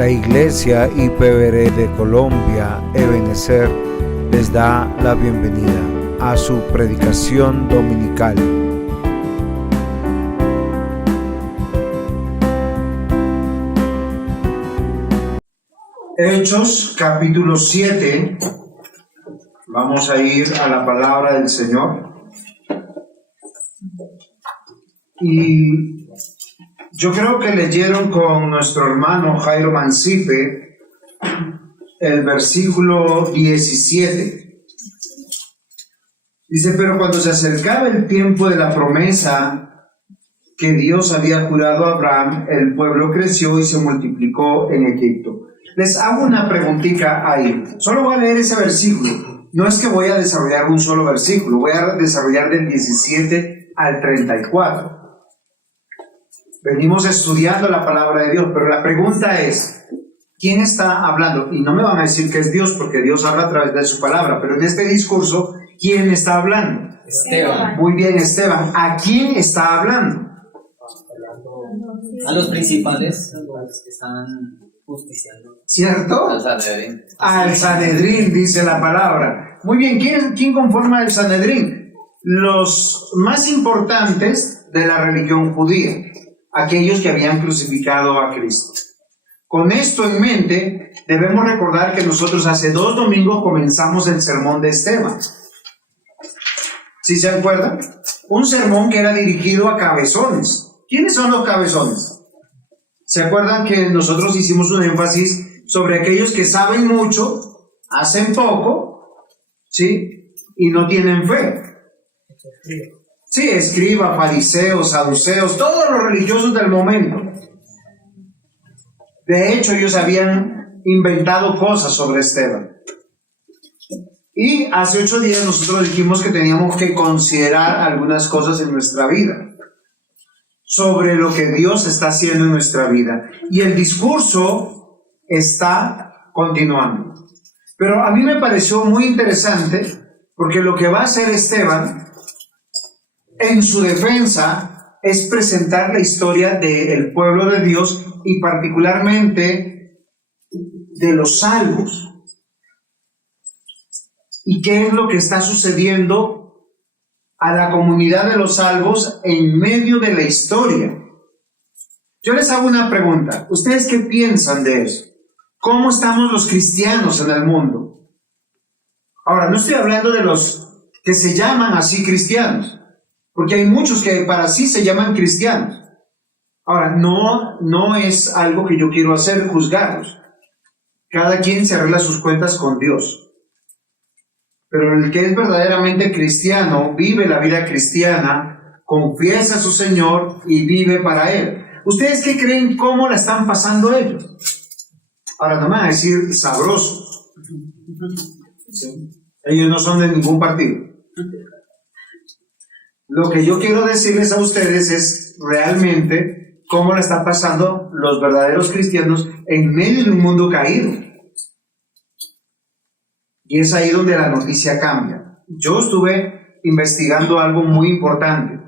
La Iglesia IPVR de Colombia, Ebenecer, les da la bienvenida a su predicación dominical. Hechos, capítulo 7. Vamos a ir a la palabra del Señor. Y yo creo que leyeron con nuestro hermano Jairo Mancipe el versículo 17. Dice: pero cuando se acercaba el tiempo de la promesa que Dios había jurado a Abraham, el pueblo creció y se multiplicó en Egipto. Les hago una preguntita ahí. Solo voy a leer ese versículo. No es que voy a desarrollar un solo versículo, voy a desarrollar del 17 al 34. Venimos estudiando la palabra de Dios, pero la pregunta es, ¿quién está hablando? Y no me van a decir que es Dios, porque Dios habla a través de su palabra, pero en este discurso, ¿quién está hablando? Esteban. Muy bien, Esteban. ¿A quién está hablando? A los principales, a los que están justiciando. ¿Cierto? Al Sanedrín. Al Sanedrín, dice la palabra. Muy bien, ¿quién conforma el Sanedrín? Los más importantes de la religión judía, aquellos que habían crucificado a Cristo. Con esto en mente, debemos recordar que nosotros hace 2 domingos comenzamos el sermón de Esteban. ¿Sí se acuerdan? Un sermón que era dirigido a cabezones. ¿Quiénes son los cabezones? ¿Se acuerdan que nosotros hicimos un énfasis sobre aquellos que saben mucho, hacen poco, ¿sí? Y no tienen fe? Sí, escribas, fariseos, saduceos, todos los religiosos del momento. De hecho, ellos habían inventado cosas sobre Esteban. Y hace 8 días nosotros dijimos que teníamos que considerar algunas cosas en nuestra vida, sobre lo que Dios está haciendo en nuestra vida. Y el discurso está continuando. Pero a mí me pareció muy interesante, porque lo que va a hacer Esteban en su defensa es presentar la historia del pueblo de Dios y particularmente de los salvos. ¿Y qué es lo que está sucediendo a la comunidad de los salvos en medio de la historia? Yo les hago una pregunta. ¿Ustedes qué piensan de eso? ¿Cómo estamos los cristianos en el mundo? Ahora, no estoy hablando de los que se llaman así cristianos, porque hay muchos que para sí se llaman cristianos. Ahora, no es algo que yo quiero hacer, juzgarlos. Cada quien se arregla sus cuentas con Dios. Pero el que es verdaderamente cristiano, vive la vida cristiana, confiesa a su Señor y vive para Él. ¿Ustedes qué creen? ¿Cómo la están pasando ellos? Ahora no me van a decir sabrosos. ¿Sí? Ellos no son de ningún partido. Lo que yo quiero decirles a ustedes es realmente cómo la están pasando los verdaderos cristianos en medio de un mundo caído. Y es ahí donde la noticia cambia. Yo estuve investigando algo muy importante.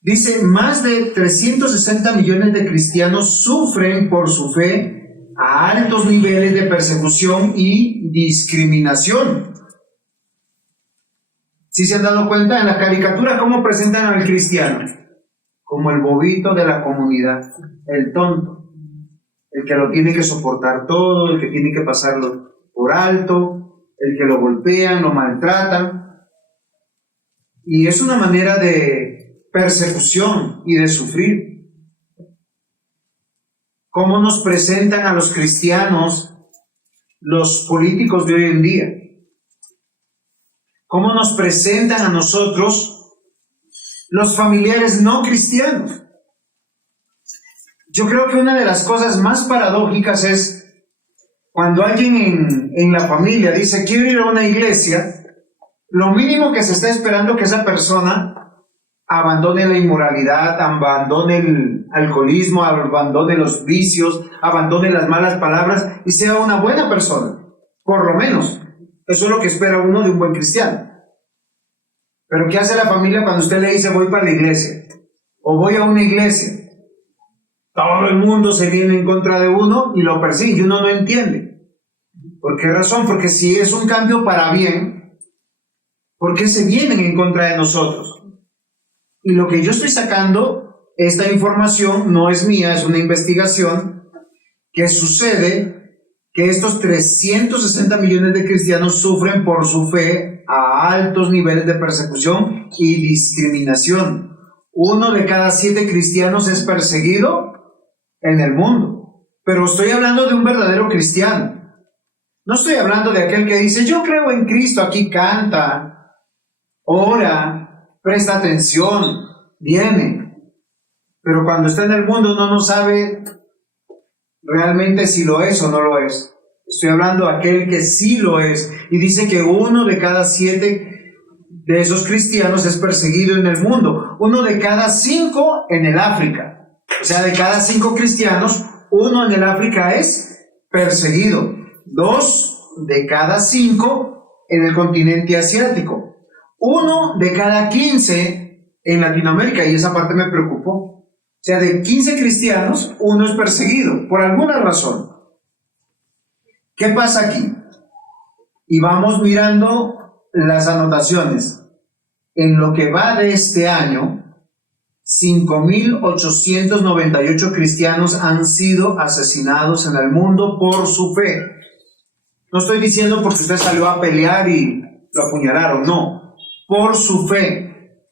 Dice, más de 360 millones de cristianos sufren por su fe a altos niveles de persecución y discriminación. ¿Sí se han dado cuenta? En la caricatura, ¿cómo presentan al cristiano? Como el bobito de la comunidad, el tonto, el que lo tiene que soportar todo, el que tiene que pasarlo por alto, el que lo golpean, lo maltratan. Y es una manera de persecución y de sufrir. ¿Cómo nos presentan a los cristianos los políticos de hoy en día? ¿Cómo nos presentan a nosotros los familiares no cristianos? Yo creo que una de las cosas más paradójicas es cuando alguien en la familia dice, quiero ir a una iglesia, lo mínimo que se está esperando es que esa persona abandone la inmoralidad, abandone el alcoholismo, abandone los vicios, abandone las malas palabras y sea una buena persona. Por lo menos, eso es lo que espera uno de un buen cristiano. Pero ¿qué hace la familia cuando usted le dice voy para la iglesia? O voy a una iglesia. todo el mundo se viene en contra de uno y lo persigue y uno no entiende. ¿Por qué razón? Porque si es un cambio para bien, ¿por qué se vienen en contra de nosotros? Y lo que yo estoy sacando, esta información no es mía, es una investigación que sucede que estos 360 millones de cristianos sufren por su fe a altos niveles de persecución y discriminación. 1 de cada 7 cristianos es perseguido en el mundo. Pero estoy hablando de un verdadero cristiano. No estoy hablando de aquel que dice, yo creo en Cristo, aquí canta, ora, presta atención, viene. Pero cuando está en el mundo uno no sabe realmente si lo es o no lo es. Estoy hablando de aquel que sí lo es. Y dice que 1 de cada 7 de esos cristianos es perseguido en el mundo. 1 de cada 5 en el África. O sea, de cada 5 cristianos, 1 en el África es perseguido. 2 de cada 5 en el continente asiático. 1 de cada 15 en Latinoamérica. Y esa parte me preocupó. O sea, de 15 cristianos, 1 es perseguido, por alguna razón. ¿Qué pasa aquí? Y vamos mirando las anotaciones. En lo que va de este año, 5.898 cristianos han sido asesinados en el mundo por su fe. No estoy diciendo porque usted salió a pelear y lo apuñalaron, no. Por su fe.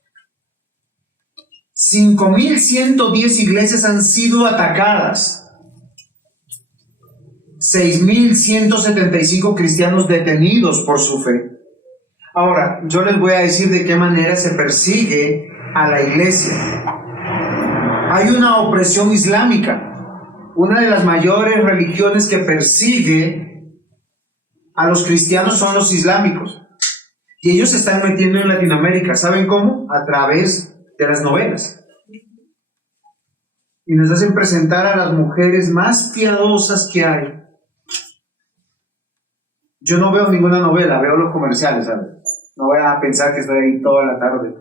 5.110 iglesias han sido atacadas. 6.175 cristianos detenidos por su fe. Ahora, yo les voy a decir de qué manera se persigue a la iglesia. Hay una opresión islámica. Una de las mayores religiones que persigue a los cristianos son los islámicos. Y ellos se están metiendo en Latinoamérica. ¿Saben cómo? A través de las novelas. Y nos hacen presentar a las mujeres más piadosas que hay. Yo no veo ninguna novela, veo los comerciales, ¿sabes? No voy a pensar que estoy ahí toda la tarde.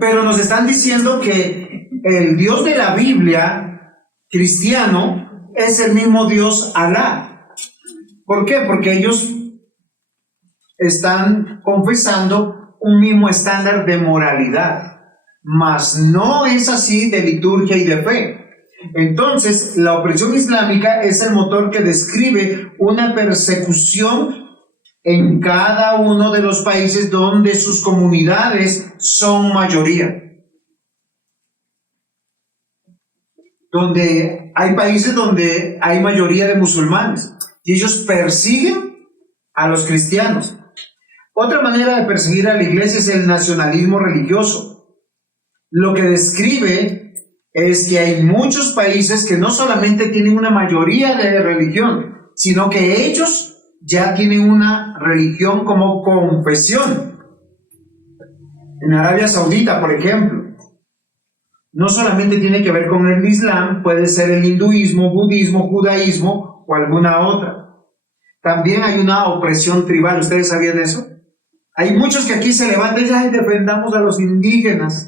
Pero nos están diciendo que el Dios de la Biblia, cristiano, es el mismo Dios Alá. ¿Por qué? Porque ellos están confesando un mismo estándar de moralidad, mas no es así de liturgia y de fe. Entonces, la opresión islámica es el motor que describe una persecución en cada uno de los países donde sus comunidades son mayoría. Donde hay países donde hay mayoría de musulmanes y ellos persiguen a los cristianos. Otra manera de perseguir a la iglesia es el nacionalismo religioso. Lo que describe es que hay muchos países que no solamente tienen una mayoría de religión, sino que ellos ya tienen una religión como confesión. En Arabia Saudita, por ejemplo, no solamente tiene que ver con el Islam, puede ser el hinduismo, budismo, judaísmo o alguna otra. También hay una opresión tribal. ¿Ustedes sabían eso? Hay muchos que aquí se levantan y defendamos a los indígenas.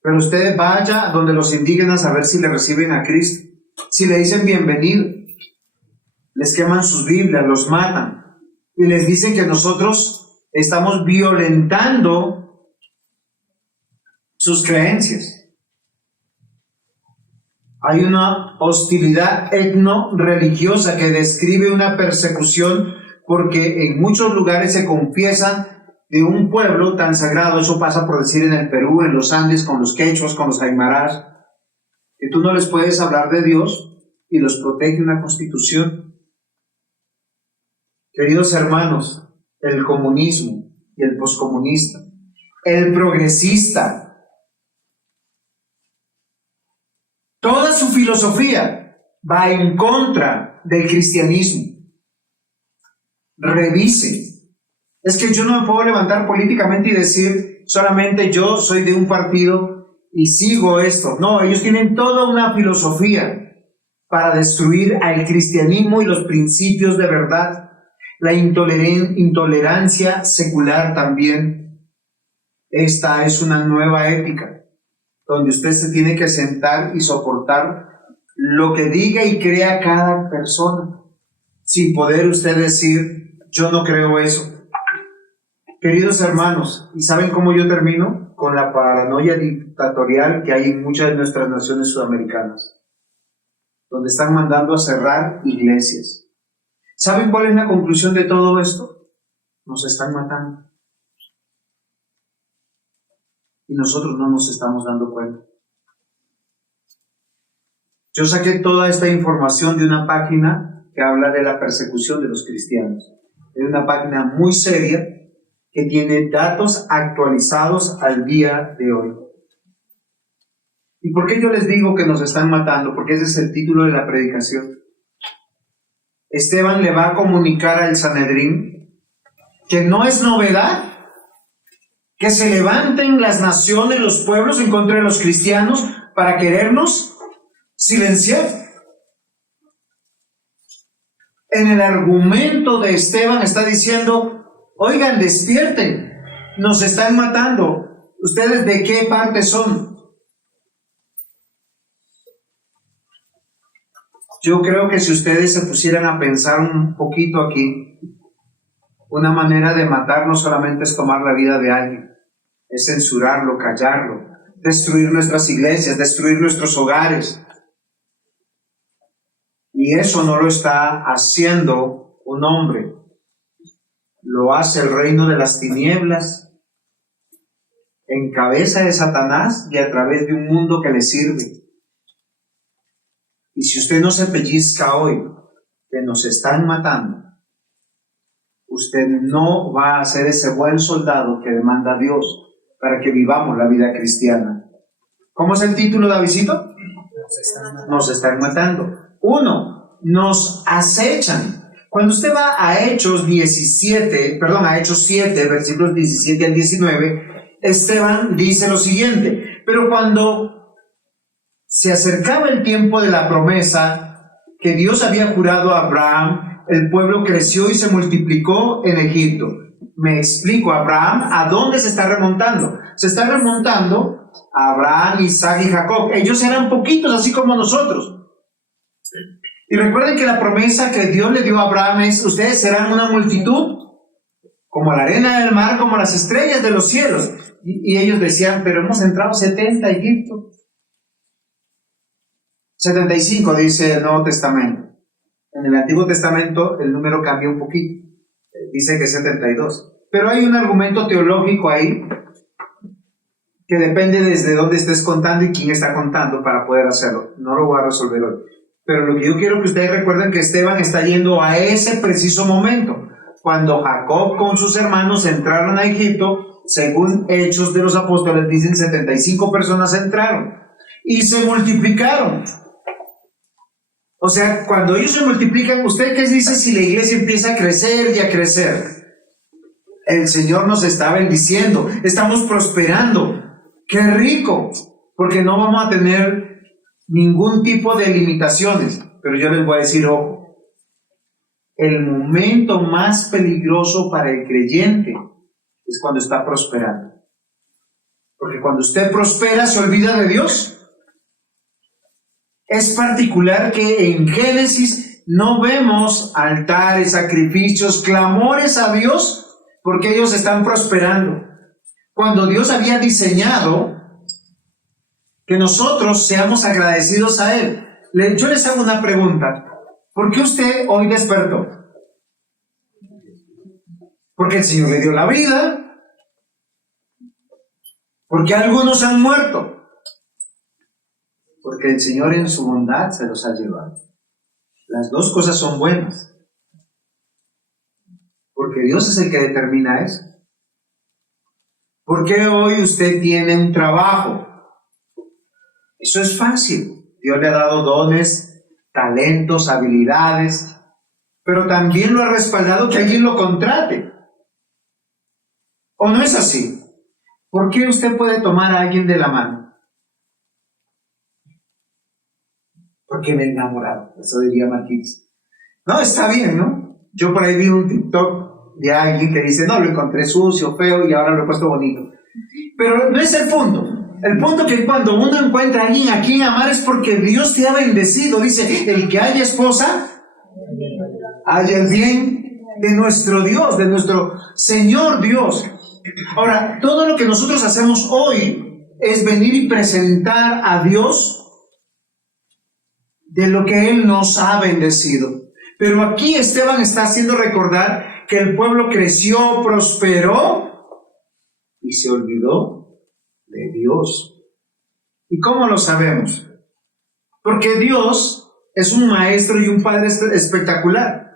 Pero usted vaya donde los indígenas a ver si le reciben a Cristo. Si le dicen bienvenido, les queman sus Biblias, los matan y les dicen que nosotros estamos violentando sus creencias. Hay una hostilidad etno-religiosa que describe una persecución porque en muchos lugares se confiesan de un pueblo tan sagrado. Eso pasa por decir en el Perú, en los Andes, con los quechuas, con los aymarás, que tú no les puedes hablar de Dios y los protege una constitución. Queridos hermanos, el comunismo y el poscomunista, el progresista, toda su filosofía va en contra del cristianismo. Revise. Es que yo no me puedo levantar políticamente y decir solamente yo soy de un partido y sigo esto. No, ellos tienen toda una filosofía para destruir al cristianismo y los principios de verdad. La intolerancia secular también. Esta es una nueva ética. donde usted se tiene que sentar y soportar lo que diga y crea cada persona, sin poder usted decir, yo no creo eso. Queridos hermanos, ¿y saben cómo yo termino? Con la paranoia dictatorial que hay en muchas de nuestras naciones sudamericanas, donde están mandando a cerrar iglesias. ¿Saben cuál es la conclusión de todo esto? Nos están matando. Y nosotros no nos estamos dando cuenta. Yo saqué toda esta información de una página que habla de la persecución de los cristianos. Es una página muy seria que tiene datos actualizados al día de hoy. ¿Y por qué yo les digo que nos están matando? Porque ese es el título de la predicación. Esteban le va a comunicar al Sanedrín que no es novedad que se levanten las naciones, los pueblos en contra de los cristianos para querernos silenciar. En el argumento de Esteban está diciendo, oigan, despierten, nos están matando. ¿Ustedes de qué parte son? Yo creo que si ustedes se pusieran a pensar un poquito aquí, una manera de matar no solamente es tomar la vida de alguien, es censurarlo, callarlo, destruir nuestras iglesias, destruir nuestros hogares. Y eso no lo está haciendo un hombre, lo hace el reino de las tinieblas, en cabeza de Satanás y a través de un mundo que le sirve. Y si usted no se pellizca hoy, que nos están matando, usted no va a ser ese buen soldado que demanda Dios para que vivamos la vida cristiana. ¿Cómo es el título, Davidcito? Nos están matando. 1, nos acechan. Cuando usted va a Hechos 7, versículos 17 al 19, Esteban dice lo siguiente: pero cuando se acercaba el tiempo de la promesa que Dios había jurado a Abraham, el pueblo creció y se multiplicó en Egipto. Me explico, Abraham, ¿a dónde se está remontando? Se está remontando a Abraham, Isaac y Jacob. Ellos eran poquitos, así como nosotros. Y recuerden que la promesa que Dios le dio a Abraham es: ustedes serán una multitud, como la arena del mar, como las estrellas de los cielos. Y ellos decían, pero hemos entrado 70 a Egipto. 75 dice el Nuevo Testamento. En el Antiguo Testamento el número cambia un poquito, dice que 72. Pero hay un argumento teológico ahí que depende desde dónde estés contando y quién está contando para poder hacerlo. No lo voy a resolver hoy. Pero lo que yo quiero que ustedes recuerden que Esteban está yendo a ese preciso momento, cuando Jacob con sus hermanos entraron a Egipto. Según Hechos de los Apóstoles dicen 75 personas entraron y se multiplicaron. O sea, cuando ellos se multiplican, ¿usted qué dice si la iglesia empieza a crecer y a crecer? El Señor nos está bendiciendo, estamos prosperando. ¡Qué rico! Porque no vamos a tener ningún tipo de limitaciones. Pero yo les voy a decir, ojo, el momento más peligroso para el creyente es cuando está prosperando. Porque cuando usted prospera, ¿se olvida de Dios? Es particular que en Génesis no vemos altares, sacrificios, clamores a Dios porque ellos están prosperando. Cuando Dios había diseñado que nosotros seamos agradecidos a Él. Yo les hago una pregunta. ¿Por qué usted hoy despertó? Porque el Señor le dio la vida. Porque algunos han muerto. Porque el Señor en su bondad se los ha llevado. Las dos cosas son buenas. Porque Dios es el que determina eso. ¿Por qué hoy usted tiene un trabajo? Eso es fácil. Dios le ha dado dones, talentos, habilidades, pero también lo ha respaldado que alguien lo contrate. ¿O no es así? ¿Por qué usted puede tomar a alguien de la mano? Porque me he enamorado, eso diría Marquís. No, está bien, ¿no? Yo por ahí vi un TikTok de alguien que dice, no, lo encontré sucio, feo y ahora lo he puesto bonito. Pero no es el punto. El punto que cuando uno encuentra a alguien a quien amar es porque Dios te ha bendecido. Dice, el que haya esposa, haya el bien de nuestro Dios, de nuestro Señor Dios. Ahora, todo lo que nosotros hacemos hoy es venir y presentar a Dios de lo que Él nos ha bendecido. Pero aquí Esteban está haciendo recordar que el pueblo creció, prosperó y se olvidó de Dios. ¿Y cómo lo sabemos? Porque Dios es un maestro y un padre espectacular.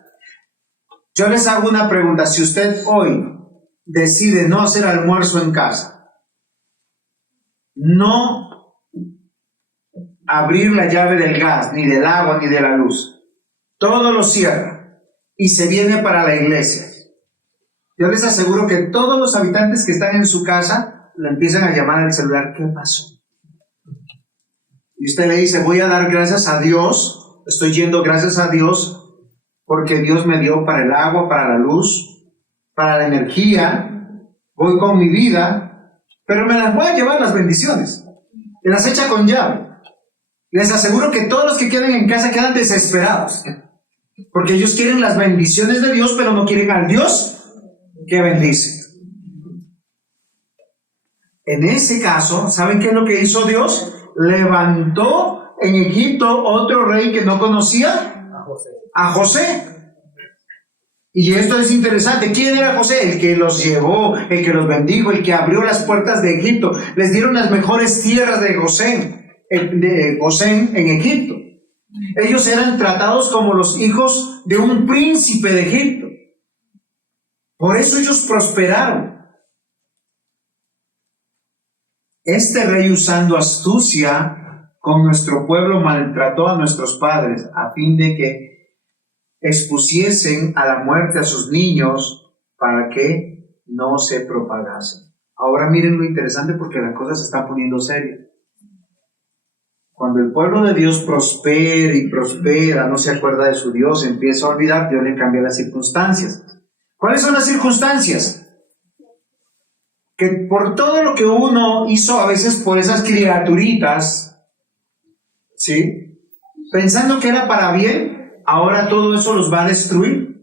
Yo les hago una pregunta. Si usted hoy decide no hacer almuerzo en casa, no abrir la llave del gas, ni del agua, ni de la luz, todo lo cierra y se viene para la iglesia, yo les aseguro que todos los habitantes que están en su casa le empiezan a llamar al celular. ¿Qué pasó? Y usted le dice, voy a dar gracias a Dios, estoy yendo gracias a Dios porque Dios me dio para el agua, para la luz, para la energía, voy con mi vida, pero me las voy a llevar las bendiciones, me las echa con llave. Les aseguro que todos los que quedan en casa quedan desesperados, porque ellos quieren las bendiciones de Dios, pero no quieren al Dios que bendice. En ese caso, ¿saben qué es lo que hizo Dios? Levantó en Egipto otro rey que no conocía, a José. Y esto es interesante. ¿Quién era José? El que los llevó, el que los bendijo, el que abrió las puertas de Egipto. Les dieron las mejores tierras de Gosén en Egipto. Ellos eran tratados como los hijos de un príncipe de Egipto. Por eso ellos prosperaron. Este rey, usando astucia con nuestro pueblo, maltrató a nuestros padres a fin de que expusiesen a la muerte a sus niños para que no se propagasen. Ahora miren lo interesante, porque las cosas se están poniendo serias. Cuando el pueblo de Dios prospera y prospera, no se acuerda de su Dios, empieza a olvidar, Dios le cambia las circunstancias. ¿Cuáles son las circunstancias? Que por todo lo que uno hizo a veces por esas criaturitas, ¿sí?, pensando que era para bien, ahora todo eso los va a destruir.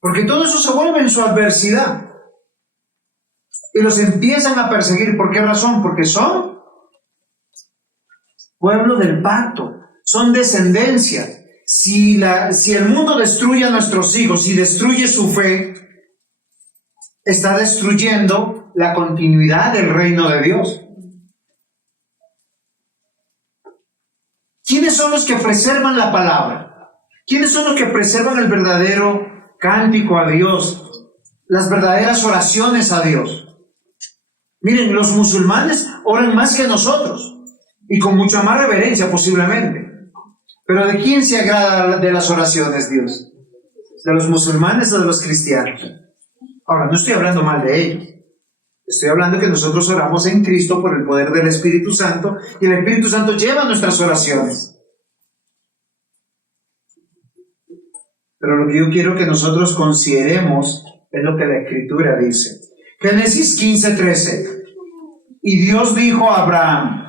Porque todo eso se vuelve en su adversidad. Y los empiezan a perseguir. ¿Por qué razón? Porque son pueblo del pacto, son descendencia. Si el mundo destruye a nuestros hijos y destruye su fe, está destruyendo la continuidad del reino de Dios. ¿Quiénes son los que preservan la palabra? ¿Quiénes son los que preservan el verdadero cántico a Dios? Las verdaderas oraciones a Dios. Miren, los musulmanes oran más que nosotros y con mucha más reverencia posiblemente. Pero ¿de quién se agrada de las oraciones Dios? ¿De los musulmanes o de los cristianos? Ahora, no estoy hablando mal de ellos. Estoy hablando que nosotros oramos en Cristo por el poder del Espíritu Santo, y el Espíritu Santo lleva nuestras oraciones. Pero lo que yo quiero que nosotros consideremos es lo que la Escritura dice. Génesis 15:13. Y Dios dijo a Abraham: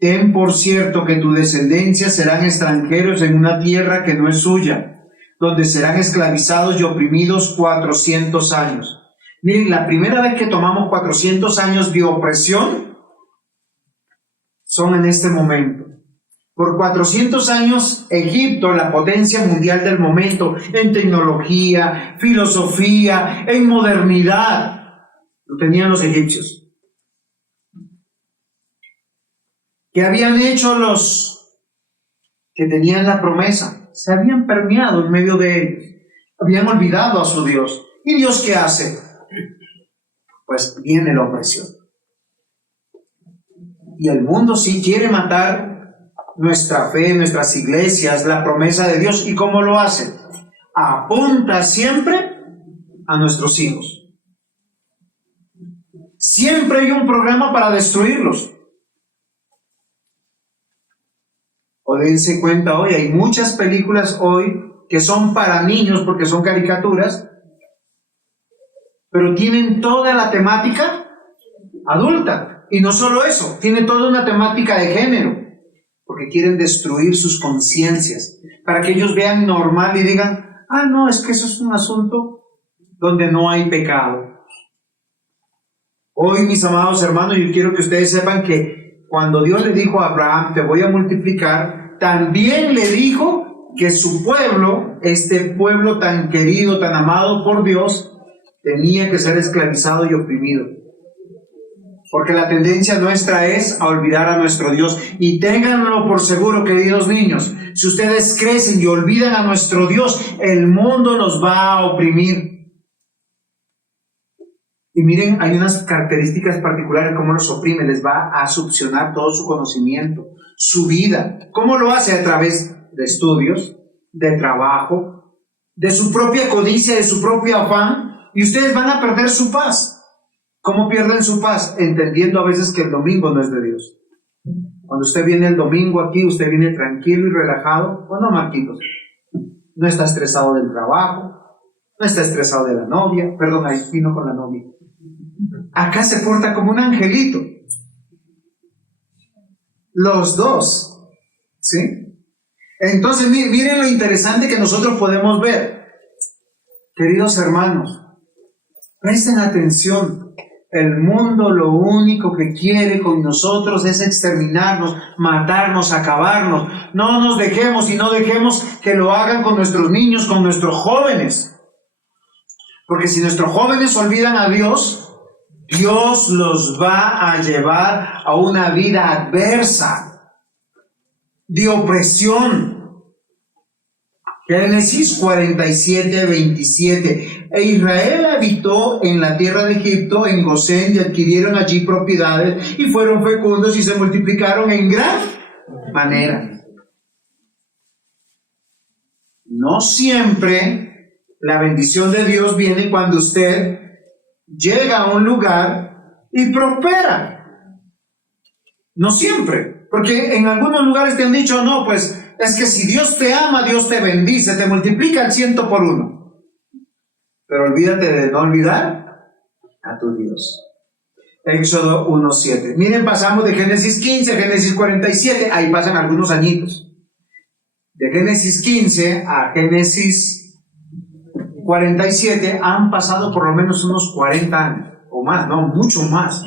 ten por cierto que tu descendencia serán extranjeros en una tierra que no es suya, donde serán esclavizados y oprimidos 400 años. Miren, la primera vez que tomamos 400 años de opresión son en este momento. Por 400 años, Egipto, la potencia mundial del momento, en tecnología, filosofía, en modernidad, lo tenían los egipcios. ¿Qué habían hecho los que tenían la promesa? Se habían permeado en medio de ellos. Habían olvidado a su Dios. ¿Y Dios qué hace? Pues viene la opresión. Y el mundo sí quiere matar nuestra fe, nuestras iglesias, la promesa de Dios. ¿Y cómo lo hace? Apunta siempre a nuestros hijos. Siempre hay un programa para destruirlos. O dense cuenta hoy, hay muchas películas hoy que son para niños porque son caricaturas, pero tienen toda la temática adulta. Y no solo eso, tiene toda una temática de género, porque quieren destruir sus conciencias, para que ellos vean normal y digan, ah, no, es que eso es un asunto donde no hay pecado. Hoy, mis amados hermanos, yo quiero que ustedes sepan que cuando Dios le dijo a Abraham, te voy a multiplicar, también le dijo que su pueblo, este pueblo tan querido, tan amado por Dios, tenía que ser esclavizado y oprimido. Porque la tendencia nuestra es a olvidar a nuestro Dios. Y ténganlo por seguro, queridos niños, si ustedes crecen y olvidan a nuestro Dios, el mundo los va a oprimir. Y miren, hay unas características particulares cómo los oprime, les va a succionar todo su conocimiento, su vida. ¿Cómo lo hace? A través de estudios, de trabajo, de su propia codicia, de su propio afán, y ustedes van a perder su paz. ¿Cómo pierden su paz? Entendiendo a veces que el domingo no es de Dios. Cuando usted viene el domingo aquí, usted viene tranquilo y relajado. ¿O no, Marquitos? No está estresado del trabajo, no está estresado de la novia. Perdón, ahí vino con la novia. Acá se porta como un angelito. Los dos. ¿Sí? Entonces, miren lo interesante que nosotros podemos ver. Queridos hermanos, presten atención. El mundo lo único que quiere con nosotros es exterminarnos, matarnos, acabarnos. No nos dejemos y no dejemos que lo hagan con nuestros niños, con nuestros jóvenes. Porque si nuestros jóvenes olvidan a Dios, Dios los va a llevar a una vida adversa, de opresión. Génesis 47:27. E Israel habitó en la tierra de Egipto, en Gosén, y adquirieron allí propiedades, y fueron fecundos y se multiplicaron en gran manera. No siempre la bendición de Dios viene cuando usted llega a un lugar y prospera. No siempre, porque en algunos lugares te han dicho, no, pues es que si Dios te ama, Dios te bendice, te multiplica al 100%. Pero olvídate de no olvidar a tu Dios. Éxodo 1:7. Miren, pasamos de Génesis 15 a Génesis 47, ahí pasan algunos añitos. De Génesis 15 a Génesis 47 han pasado por lo menos unos 40 años, o más, no, mucho más.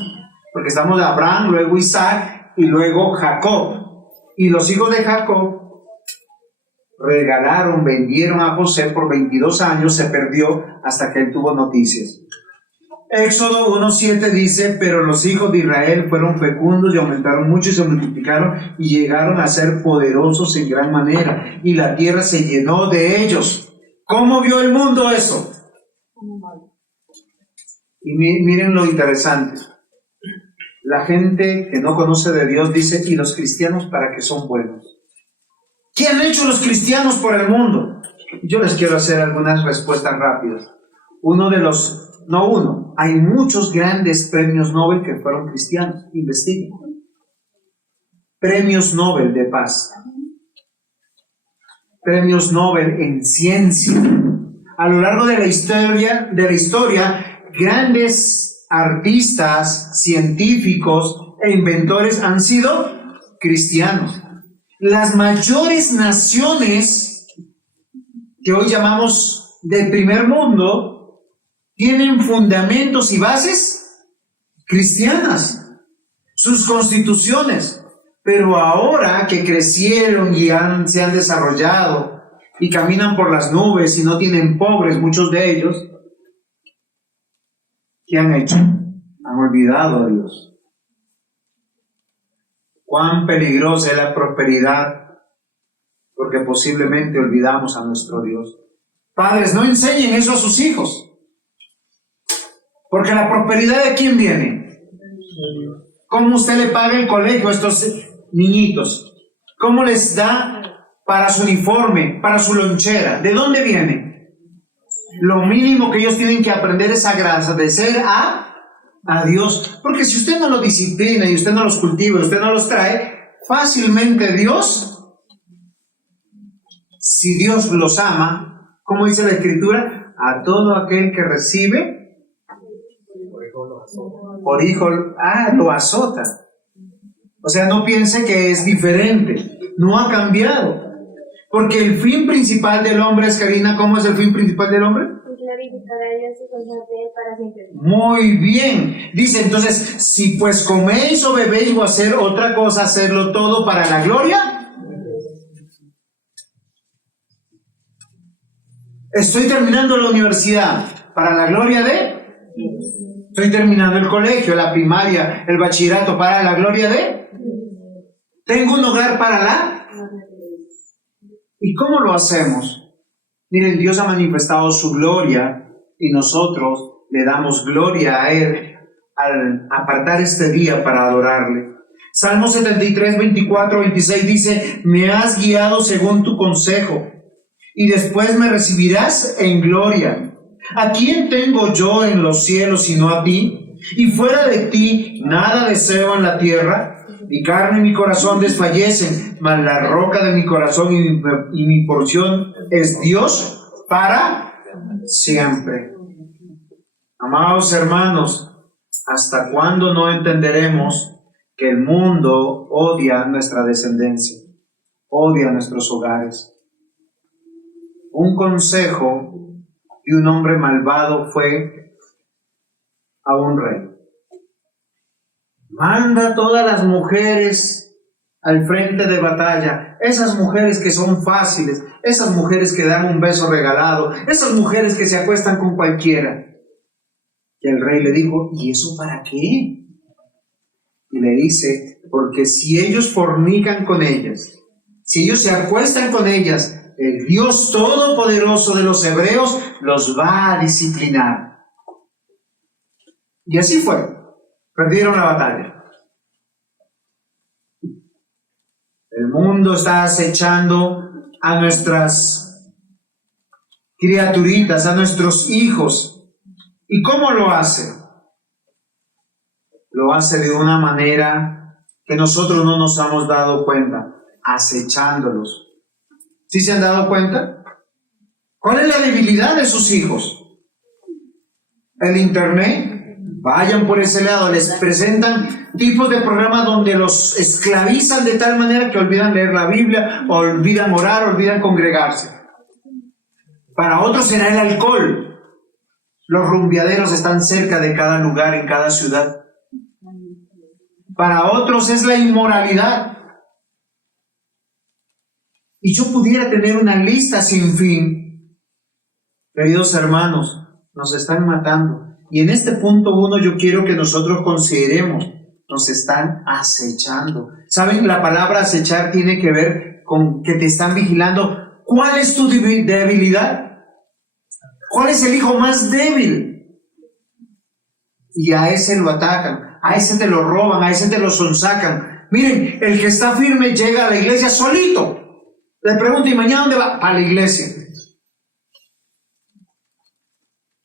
Porque estamos de Abraham, luego Isaac y luego Jacob. Y los hijos de Jacob regalaron, vendieron a José por 22 años, se perdió hasta que él tuvo noticias. Éxodo 1:7 dice, pero los hijos de Israel fueron fecundos y aumentaron mucho y se multiplicaron y llegaron a ser poderosos en gran manera, y la tierra se llenó de ellos. ¿Cómo vio el mundo eso? Y miren lo interesante. La gente que no conoce de Dios dice, ¿y los cristianos para qué son buenos? ¿Qué han hecho los cristianos por el mundo? Yo les quiero hacer algunas respuestas rápidas. Hay muchos grandes premios Nobel que fueron cristianos. Investiguen. Premios Nobel de paz. Premios Nobel en ciencia. A lo largo de la historia, grandes artistas, científicos e inventores han sido cristianos. Las mayores naciones que hoy llamamos del primer mundo tienen fundamentos y bases cristianas, sus constituciones, pero ahora que crecieron y se han desarrollado y caminan por las nubes y no tienen pobres, muchos de ellos, ¿qué han hecho? Han olvidado a Dios. Cuán peligrosa es la prosperidad, porque posiblemente olvidamos a nuestro Dios. Padres, no enseñen eso a sus hijos, porque la prosperidad, ¿de quién viene? ¿Cómo usted le paga el colegio a estos niñitos? ¿Cómo les da para su uniforme, para su lonchera? ¿De dónde viene? Lo mínimo que ellos tienen que aprender es agradecer a Dios, porque si usted no los disciplina y usted no los cultiva y usted no los trae, fácilmente Dios, si Dios los ama, como dice la Escritura, a todo aquel que recibe Por hijo, lo azota. O sea, no piense que es diferente. No ha cambiado. Porque el fin principal del hombre es, Karina, ¿cómo es el fin principal del hombre? Glorificar a Dios y gozar de Él para siempre. Muy bien. Dice entonces, si pues coméis o bebéis o hacer otra cosa, hacerlo todo para la gloria. Estoy terminando la universidad para la gloria de. Estoy terminando el colegio, la primaria, el bachillerato para la gloria de. Tengo un hogar para la. ¿Y cómo lo hacemos? Miren, Dios ha manifestado su gloria y nosotros le damos gloria a Él al apartar este día para adorarle. Salmo 73, 24, 26 dice, me has guiado según tu consejo y después me recibirás en gloria. ¿A quién tengo yo en los cielos sino a ti? Y fuera de ti nada deseo en la tierra. Mi carne y mi corazón desfallecen, mas la roca de mi corazón y mi porción es Dios para siempre. Amados hermanos, ¿hasta cuándo no entenderemos que el mundo odia nuestra descendencia, odia nuestros hogares? Un consejo de un hombre malvado fue a un rey. Manda a todas las mujeres al frente de batalla, esas mujeres que son fáciles, esas mujeres que dan un beso regalado, esas mujeres que se acuestan con cualquiera. Y el rey le dijo, ¿y eso para qué? Y le dice, porque si ellos fornican con ellas, si ellos se acuestan con ellas, el Dios Todopoderoso de los hebreos los va a disciplinar. Y así fue. Perdieron la batalla. El mundo está acechando a nuestras criaturitas, a nuestros hijos. ¿Y cómo lo hace? Lo hace de una manera que nosotros no nos hemos dado cuenta, acechándolos. ¿Sí se han dado cuenta? ¿Cuál es la debilidad de sus hijos? El internet. Vayan por ese lado, les presentan tipos de programas donde los esclavizan de tal manera que olvidan leer la Biblia, olvidan orar, olvidan congregarse. Para otros será el alcohol. Los rumbeaderos están cerca de cada lugar, en cada ciudad. Para otros es la inmoralidad. Y yo pudiera tener una lista sin fin. Queridos hermanos, nos están matando. Y en este punto 1 yo quiero que nosotros consideremos, nos están acechando. ¿Saben? La palabra acechar tiene que ver con que te están vigilando. ¿Cuál es tu debilidad? ¿Cuál es el hijo más débil? Y a ese lo atacan, a ese te lo roban, a ese te lo sonsacan. Miren, el que está firme llega a la iglesia solito. Le pregunto, ¿y mañana dónde va? A la iglesia.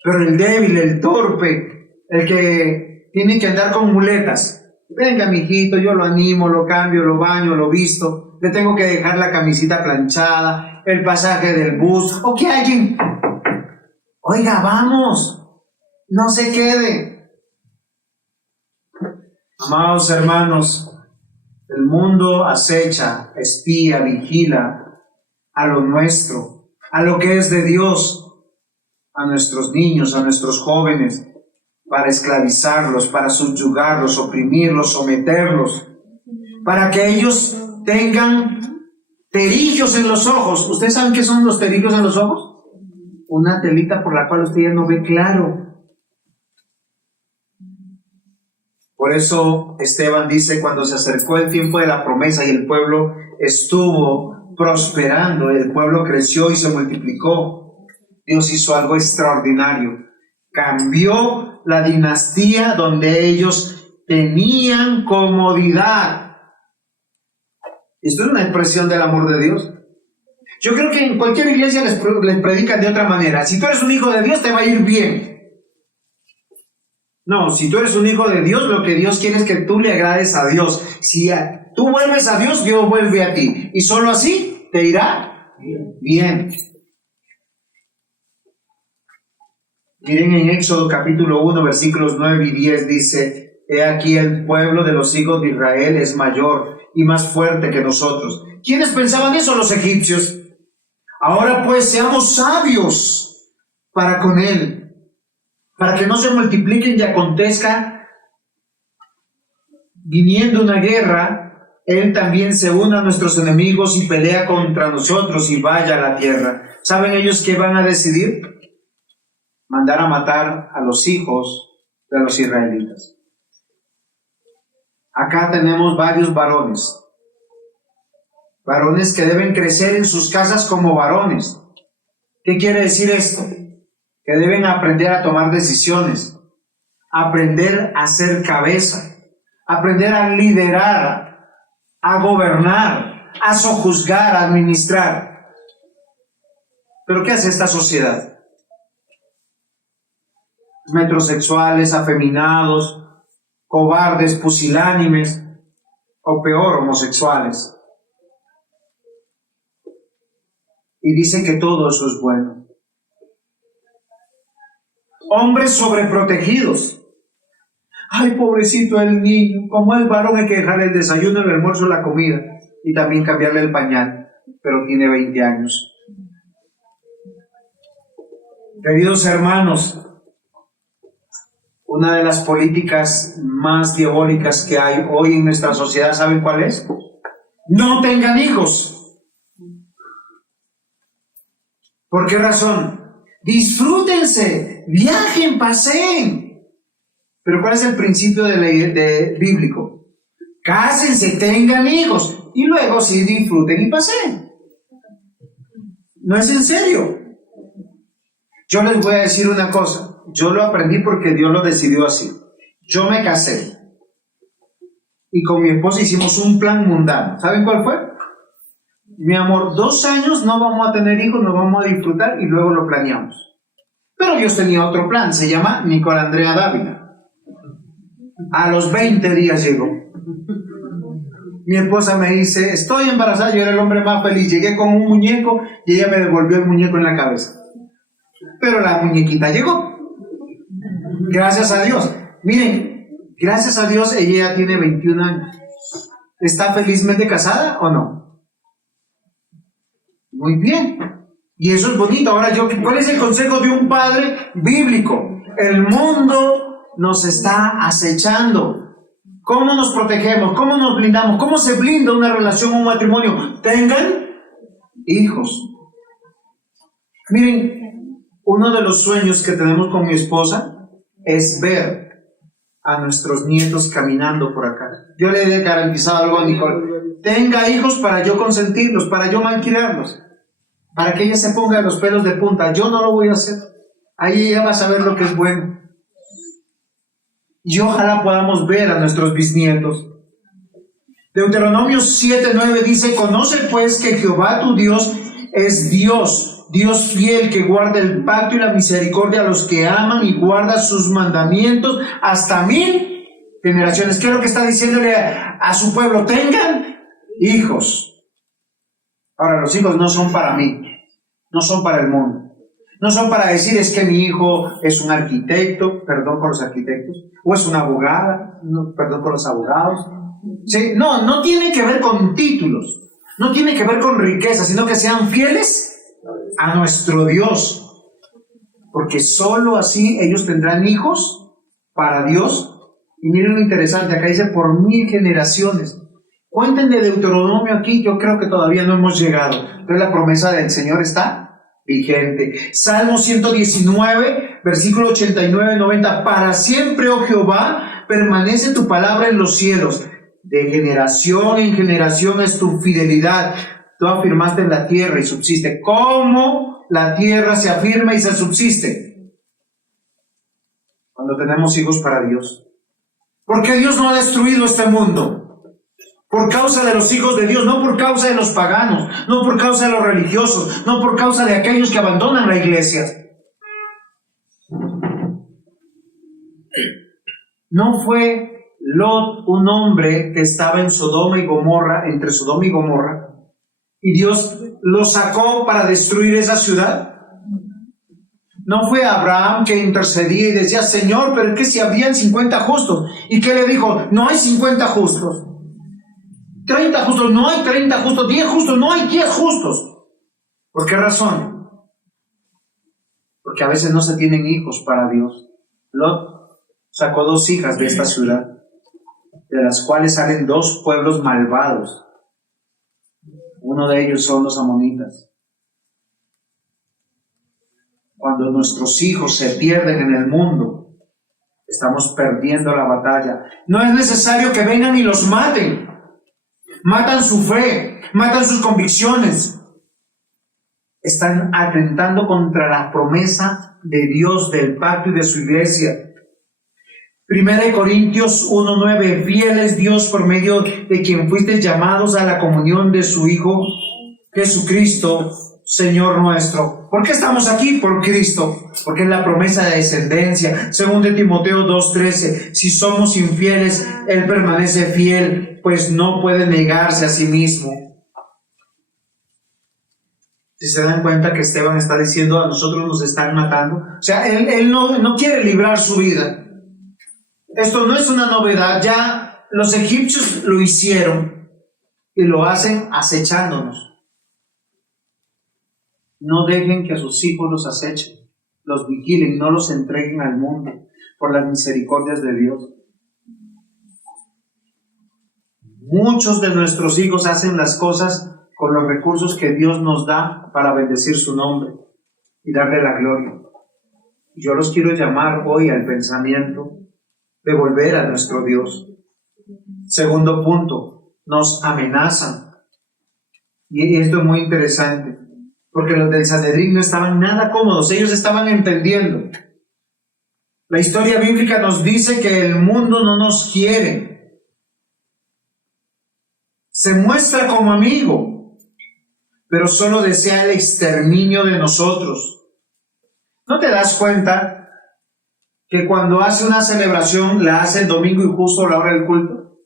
Pero el débil, el torpe, el que tiene que andar con muletas. Venga, mijito, yo lo animo, lo cambio, lo baño, lo visto. Le tengo que dejar la camisita planchada, el pasaje del bus. O que alguien, oiga, vamos, no se quede. Amados hermanos, el mundo acecha, espía, vigila a lo nuestro, a lo que es de Dios, a nuestros niños, a nuestros jóvenes, para esclavizarlos, para subyugarlos, oprimirlos, someterlos, para que ellos tengan terillos en los ojos. ¿Ustedes saben qué son los terillos en los ojos? Una telita por la cual usted ya no ve claro. Por eso Esteban dice, cuando se acercó el tiempo de la promesa y el pueblo estuvo prosperando, el pueblo creció y se multiplicó, Dios hizo algo extraordinario. Cambió la dinastía donde ellos tenían comodidad. Esto es una expresión del amor de Dios. Yo creo que en cualquier iglesia les predican de otra manera. Si tú eres un hijo de Dios, te va a ir bien. No, si tú eres un hijo de Dios, lo que Dios quiere es que tú le agrades a Dios. Si tú vuelves a Dios, Dios vuelve a ti. Y solo así te irá bien. Miren en Éxodo capítulo 1, versículos 9 y 10 dice: He aquí el pueblo de los hijos de Israel es mayor y más fuerte que nosotros. ¿Quiénes pensaban eso? Los egipcios. Ahora pues seamos sabios para con él, para que no se multipliquen y acontezca, viniendo una guerra, él también se una a nuestros enemigos y pelea contra nosotros y vaya a la tierra. ¿Saben ellos qué van a decidir? Mandar a matar a los hijos de los israelitas. Acá tenemos varios varones que deben crecer en sus casas como varones. ¿Qué quiere decir esto? Que deben aprender a tomar decisiones, aprender a ser cabeza, aprender a liderar, a gobernar, a sojuzgar, a administrar. ¿Pero qué hace esta sociedad? Metrosexuales, afeminados, cobardes, pusilánimes, o peor, homosexuales. Y dicen que todo eso es bueno. Hombres sobreprotegidos. Ay, pobrecito el niño, como es varón hay que dejarle el desayuno, el almuerzo, la comida, y también cambiarle el pañal, pero tiene 20 años. Queridos hermanos, una de las políticas más diabólicas que hay hoy en nuestra sociedad, ¿saben cuál es? No tengan hijos. ¿Por qué razón? Disfrútense, viajen, paseen. Pero ¿cuál es el principio bíblico? Cásense, tengan hijos y luego sí disfruten y paseen. No es en serio. Yo les voy a decir una cosa. Yo lo aprendí porque Dios lo decidió así. Yo me casé y con mi esposa hicimos un plan mundano. ¿Saben cuál fue? Mi amor, 2 años no vamos a tener hijos, nos vamos a disfrutar y luego lo planeamos. Pero Dios tenía otro plan, se llama Nicola Andrea Dávila. A los 20 días llegó. Mi esposa me dice: estoy embarazada. Yo era el hombre más feliz. Llegué con un muñeco y ella me devolvió el muñeco en la cabeza. Pero la muñequita llegó. Gracias a Dios. Miren, gracias a Dios ella ya tiene 21 años. ¿Está felizmente casada o no? Muy bien. Y eso es bonito. Ahora ¿cuál es el consejo de un padre bíblico? El mundo nos está acechando. ¿Cómo nos protegemos? ¿Cómo nos blindamos? ¿Cómo se blinda una relación o un matrimonio? Tengan hijos. Miren, uno de los sueños que tenemos con mi esposa es ver a nuestros nietos caminando por acá. Yo le he garantizado algo a Nicole: tenga hijos para yo consentirlos, para yo malcriarlos, para que ella se ponga los pelos de punta. Yo no lo voy a hacer. Ahí ella va a saber lo que es bueno. Y ojalá podamos ver a nuestros bisnietos. Deuteronomio 7:9 dice: conoce pues que Jehová tu Dios es Dios fiel, que guarda el pacto y la misericordia a los que aman y guarda sus mandamientos hasta 1000 generaciones. ¿Qué es lo que está diciéndole a su pueblo? Tengan hijos. Ahora, los hijos no son para mí, no son para el mundo, no son para decir: es que mi hijo es un arquitecto, perdón por los arquitectos, o es una abogada, perdón por los abogados. ¿Sí? No tiene que ver con títulos, no tiene que ver con riqueza, sino que sean fieles a nuestro Dios, porque solo así ellos tendrán hijos para Dios. Y miren lo interesante, acá dice por 1000 generaciones. Cuenten de Deuteronomio aquí, yo creo que todavía no hemos llegado, pero la promesa del Señor está vigente. Salmo 119, versículo 89-90: para siempre, oh Jehová, permanece tu palabra en los cielos, de generación en generación es tu fidelidad. Tú afirmaste en la tierra y subsiste. ¿Cómo la tierra se afirma y se subsiste? Cuando tenemos hijos para Dios. Porque Dios no ha destruido este mundo. Por causa de los hijos de Dios, no por causa de los paganos, no por causa de los religiosos, no por causa de aquellos que abandonan la iglesia. No fue Lot un hombre que estaba en Sodoma y Gomorra, entre Sodoma y Gomorra, y Dios lo sacó para destruir esa ciudad. No fue Abraham que intercedía y decía, Señor, pero es que si habían 50 justos. ¿Y qué le dijo? No hay 50 justos. 30 justos, no hay 30 justos. 10 justos, no hay 10 justos. ¿Por qué razón? Porque a veces no se tienen hijos para Dios. Lot sacó 2 hijas de esta ciudad, de las cuales salen 2 pueblos malvados. Uno de ellos son los amonitas. Cuando nuestros hijos se pierden en el mundo, estamos perdiendo la batalla. No es necesario que vengan y los maten. Matan su fe, matan sus convicciones. Están atentando contra la promesa de Dios, del pacto y de su iglesia. 1 Corintios 1:9, fiel es Dios por medio de quien fuisteis llamados a la comunión de su Hijo Jesucristo, Señor nuestro. ¿Por qué estamos aquí? Por Cristo, porque es la promesa de descendencia. 2 Timoteo 2:13, si somos infieles, Él permanece fiel, pues no puede negarse a sí mismo. Si se dan cuenta que Esteban está diciendo, a nosotros nos están matando. O sea, él no quiere librar su vida. Esto no es una novedad, ya los egipcios lo hicieron y lo hacen acechándonos. No dejen que a sus hijos los acechen, los vigilen, no los entreguen al mundo por las misericordias de Dios. Muchos de nuestros hijos hacen las cosas con los recursos que Dios nos da para bendecir su nombre y darle la gloria. Yo los quiero llamar hoy al pensamiento de volver a nuestro Dios. Segundo punto, nos amenazan. Y esto es muy interesante, porque los del Sanedrín no estaban nada cómodos, ellos estaban entendiendo. La historia bíblica nos dice que el mundo no nos quiere. Se muestra como amigo, pero solo desea el exterminio de nosotros. ¿No te das cuenta que cuando hace una celebración la hace el domingo y justo a la hora del culto?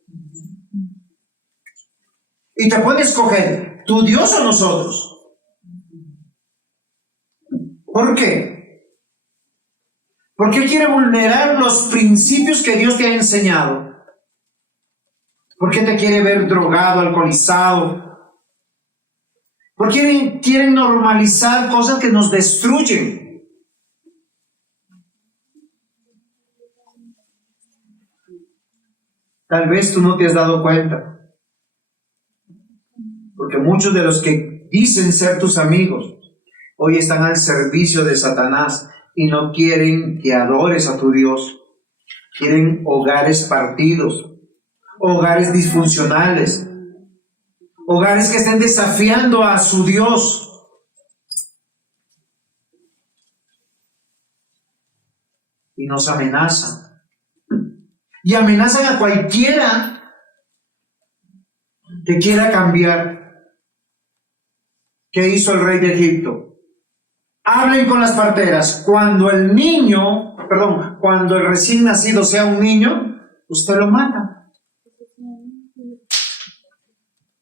Y te puedes escoger, ¿tu Dios o nosotros? ¿Por qué? ¿Por qué quiere vulnerar los principios que Dios te ha enseñado? ¿Por qué te quiere ver drogado, alcoholizado? ¿Por qué quieren normalizar cosas que nos destruyen? Tal vez tú no te has dado cuenta, porque muchos de los que dicen ser tus amigos hoy están al servicio de Satanás y no quieren que adores a tu Dios. Quieren hogares partidos, hogares disfuncionales, hogares que estén desafiando a su Dios. Y nos amenazan. Y amenazan a cualquiera que quiera cambiar. ¿Qué hizo el rey de Egipto? Hablen con las parteras. Cuando el recién nacido sea un niño, usted lo mata.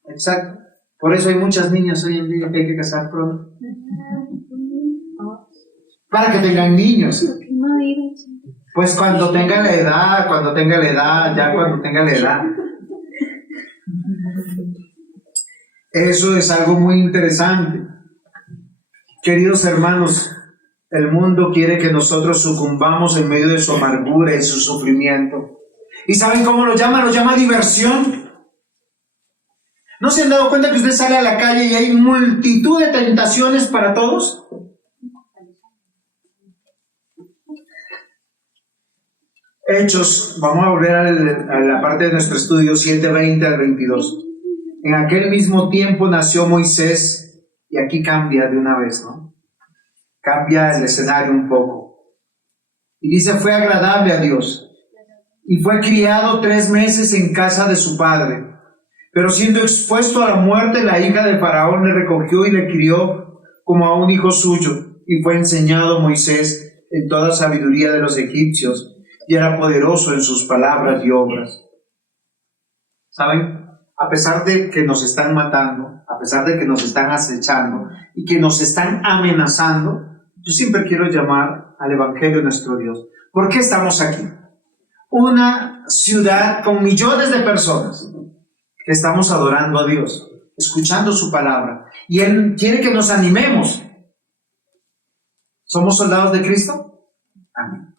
Exacto. Por eso hay muchas niñas hoy en día que hay que casar pronto. Para que tengan niños. Pues cuando tenga la edad, Eso es algo muy interesante. Queridos hermanos, el mundo quiere que nosotros sucumbamos en medio de su amargura y su sufrimiento. ¿Y saben cómo lo llama? Lo llama diversión. ¿No se han dado cuenta que usted sale a la calle y hay multitud de tentaciones para todos? Hechos, vamos a volver a la parte de nuestro estudio 7:20 al 22. En aquel mismo tiempo nació Moisés, y aquí cambia de una vez, ¿no? Cambia el escenario un poco. Y dice, fue agradable a Dios, y fue criado 3 meses en casa de su padre. Pero siendo expuesto a la muerte, la hija de Faraón le recogió y le crió como a un hijo suyo, y fue enseñado Moisés en toda sabiduría de los egipcios, y era poderoso en sus palabras y obras. ¿Saben? A pesar de que nos están matando, a pesar de que nos están acechando y que nos están amenazando, Yo siempre quiero llamar al Evangelio de nuestro Dios. ¿Por qué estamos aquí? Una ciudad con millones de personas que estamos adorando a Dios, escuchando su palabra. Y Él quiere que nos animemos. ¿Somos soldados de Cristo? Amén.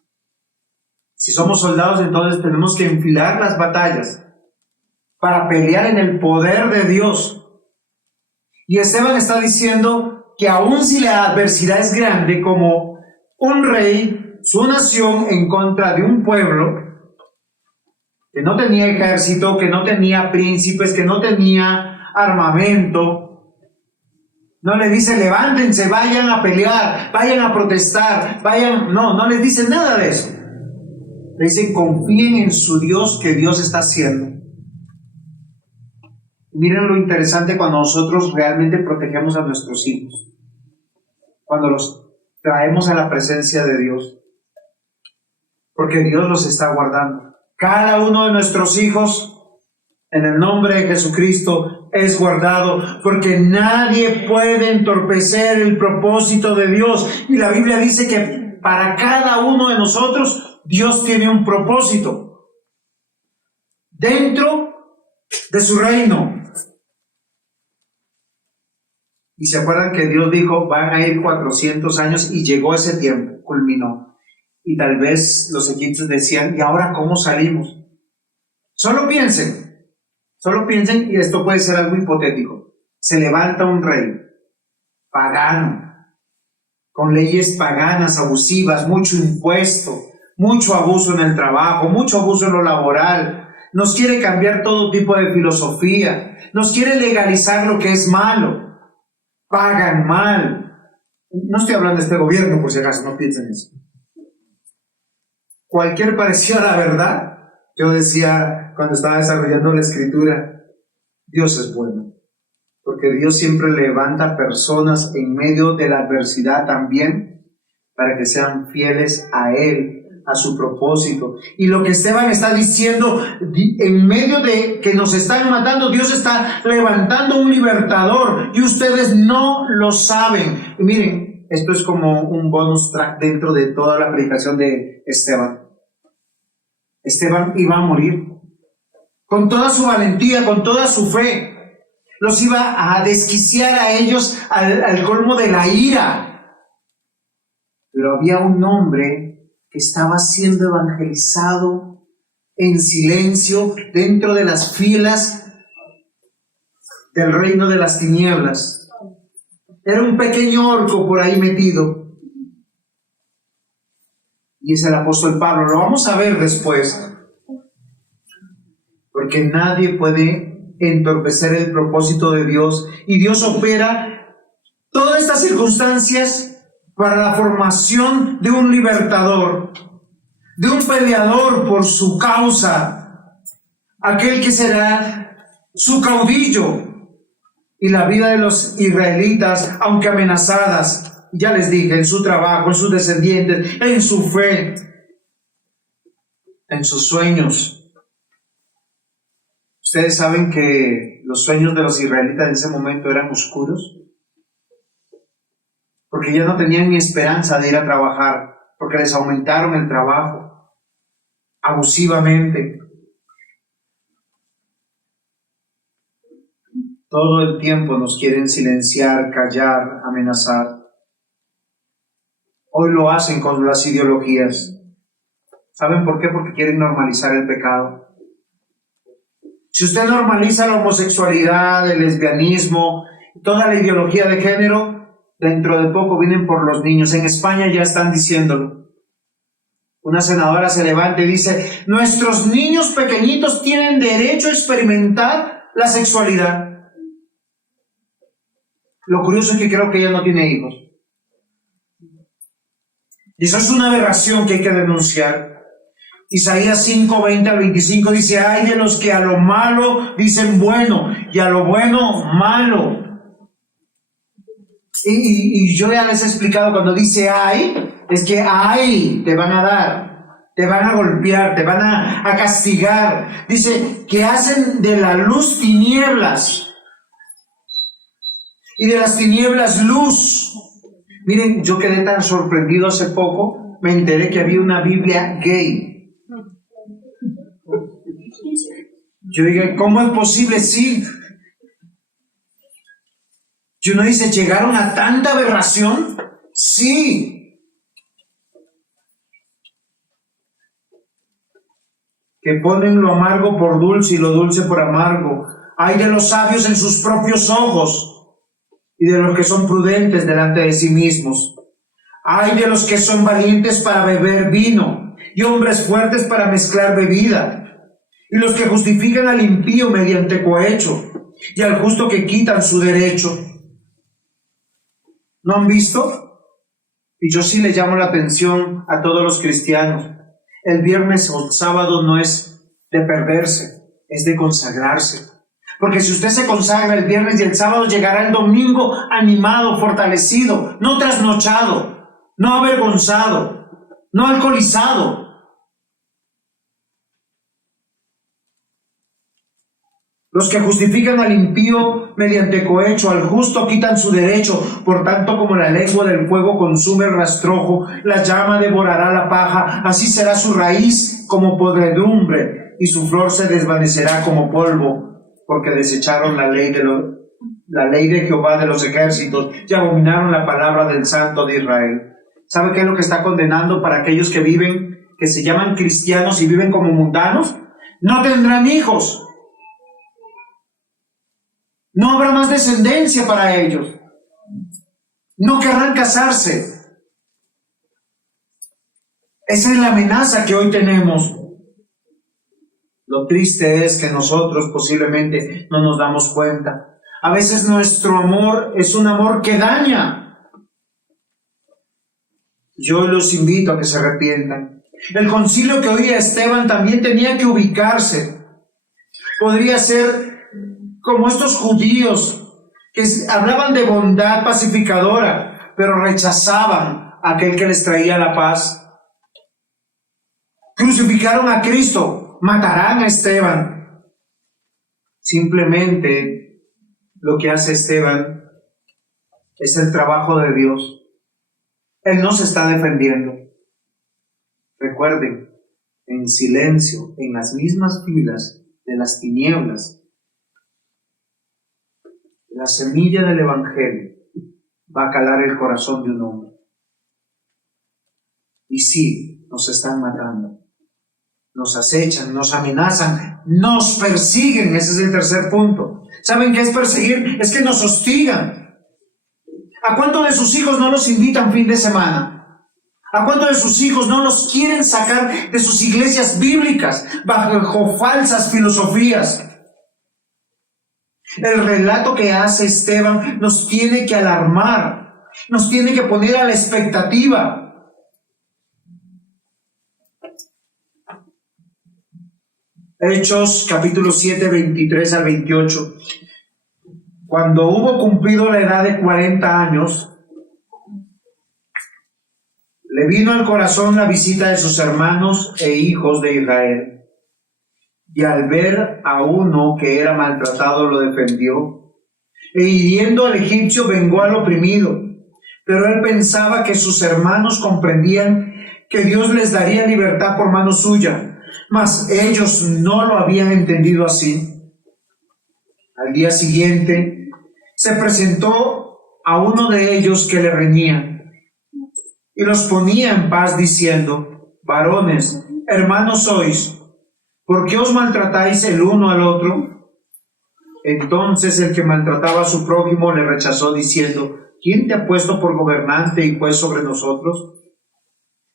Si somos soldados, entonces tenemos que enfilar las batallas para pelear en el poder de Dios. Y Esteban está diciendo que aun si la adversidad es grande, como un rey, su nación en contra de un pueblo que no tenía ejército, que no tenía príncipes, que no tenía armamento, no le dice levántense, vayan a pelear, vayan a protestar, no les dice nada de eso. Le dicen confíen en su Dios, que Dios está haciendo. Miren lo interesante cuando nosotros realmente protegemos a nuestros hijos, cuando los traemos a la presencia de Dios, porque Dios los está guardando. Cada uno de nuestros hijos, en el nombre de Jesucristo, es guardado, porque nadie puede entorpecer el propósito de Dios. Y la Biblia dice que para cada uno de nosotros, Dios tiene un propósito dentro de su reino. Y se acuerdan que Dios dijo, van a ir 400 años, y llegó ese tiempo, culminó. Y tal vez los egipcios decían, ¿y ahora cómo salimos? Solo piensen, y esto puede ser algo hipotético. Se levanta un rey pagano, con leyes paganas, abusivas, mucho impuesto, mucho abuso en el trabajo, mucho abuso en lo laboral. Nos quiere cambiar todo tipo de filosofía, nos quiere legalizar lo que es malo. Pagan mal. No estoy hablando de este gobierno, por si acaso, no piensen eso. Cualquier parecido a la verdad, yo decía cuando estaba desarrollando la escritura, Dios es bueno, porque Dios siempre levanta personas en medio de la adversidad también, para que sean fieles a Él, a su propósito. Y lo que Esteban está diciendo, en medio de que nos están matando, Dios está levantando un libertador, y ustedes no lo saben. Y miren, esto es como un bonus track dentro de toda la predicación de Esteban. Esteban iba a morir con toda su valentía, con toda su fe. Los iba a desquiciar a ellos al colmo de la ira. Pero había un hombre que estaba siendo evangelizado en silencio dentro de las filas del reino de las tinieblas. Era un pequeño orco por ahí metido. Y es el apóstol Pablo. Lo vamos a ver después. Porque nadie puede entorpecer el propósito de Dios. Y Dios opera todas estas circunstancias para la formación de un libertador, de un peleador por su causa, aquel que será su caudillo. Y la vida de los israelitas, aunque amenazadas, ya les dije, en su trabajo, en sus descendientes, en su fe, en sus sueños. Ustedes saben que los sueños de los israelitas en ese momento eran oscuros, porque ya no tenían ni esperanza de ir a trabajar, porque les aumentaron el trabajo abusivamente. Todo el tiempo nos quieren silenciar, callar, amenazar. Hoy lo hacen con las ideologías. ¿Saben por qué? Porque quieren normalizar el pecado. Si usted normaliza la homosexualidad, el lesbianismo, toda la ideología de género, dentro de poco vienen por los niños. En España ya están diciéndolo. Una senadora se levanta y dice, nuestros niños pequeñitos tienen derecho a experimentar la sexualidad. Lo curioso es que creo que ella no tiene hijos. Y eso es una aberración que hay que denunciar. Isaías 5:20-25 dice, ay de los que a lo malo dicen bueno, y a lo bueno malo. Y yo ya les he explicado, cuando dice ay, es que ay, te van a dar, te van a golpear, te van a castigar. Dice que hacen de la luz tinieblas y de las tinieblas luz. Miren, yo quedé tan sorprendido hace poco, me enteré que había una Biblia gay. Yo dije, ¿cómo es posible? Sí. Y uno dice, ¿llegaron a tanta aberración? Sí. Que ponen lo amargo por dulce y lo dulce por amargo. Ay de los sabios en sus propios ojos y de los que son prudentes delante de sí mismos. Ay de los que son valientes para beber vino y hombres fuertes para mezclar bebida, y los que justifican al impío mediante cohecho y al justo que quitan su derecho. ¿No han visto? Y yo sí le llamo la atención a todos los cristianos. El viernes o el sábado no es de perderse, es de consagrarse. Porque si usted se consagra el viernes y el sábado, llegará el domingo animado, fortalecido, no trasnochado, no avergonzado, no alcoholizado. Los que justifican al impío mediante cohecho, al justo quitan su derecho. Por tanto, como la lengua del fuego consume el rastrojo, la llama devorará la paja, así será su raíz como podredumbre, y su flor se desvanecerá como polvo, porque desecharon la ley de Jehová de los ejércitos y abominaron la palabra del Santo de Israel. ¿Sabe qué es lo que está condenando para aquellos que viven, que se llaman cristianos y viven como mundanos? No tendrán hijos. No habrá más descendencia para ellos. No querrán casarse. Esa es la amenaza que hoy tenemos. Lo triste es que nosotros posiblemente no nos damos cuenta. A veces nuestro amor es un amor que daña. Yo los invito a que se arrepientan. El concilio que oía Esteban también tenía que ubicarse. Podría ser como estos judíos que hablaban de bondad pacificadora, pero rechazaban a aquel que les traía la paz. Crucificaron a Cristo, matarán a Esteban. Simplemente lo que hace Esteban es el trabajo de Dios. Él no se está defendiendo. Recuerden, en silencio, en las mismas filas de las tinieblas, la semilla del Evangelio va a calar el corazón de un hombre. Y sí, nos están matando, nos acechan, nos amenazan, nos persiguen. Ese es el tercer punto. ¿Saben qué es perseguir? Es que nos hostigan. ¿A cuántos de sus hijos no los invitan fin de semana? ¿A cuántos de sus hijos no los quieren sacar de sus iglesias bíblicas bajo falsas filosofías? El relato que hace Esteban nos tiene que alarmar, nos tiene que poner a la expectativa. Hechos capítulo 7, 23 al 28. Cuando hubo cumplido la edad de 40 años, le vino al corazón la visita de sus hermanos e hijos de Israel. Y al ver a uno que era maltratado, lo defendió. E hiriendo al egipcio, vengó al oprimido. Pero él pensaba que sus hermanos comprendían que Dios les daría libertad por mano suya. Mas ellos no lo habían entendido así. Al día siguiente, se presentó a uno de ellos que le reñía. Y los ponía en paz diciendo: varones, hermanos sois, ¿por qué os maltratáis el uno al otro? Entonces el que maltrataba a su prójimo le rechazó diciendo: ¿quién te ha puesto por gobernante y juez sobre nosotros?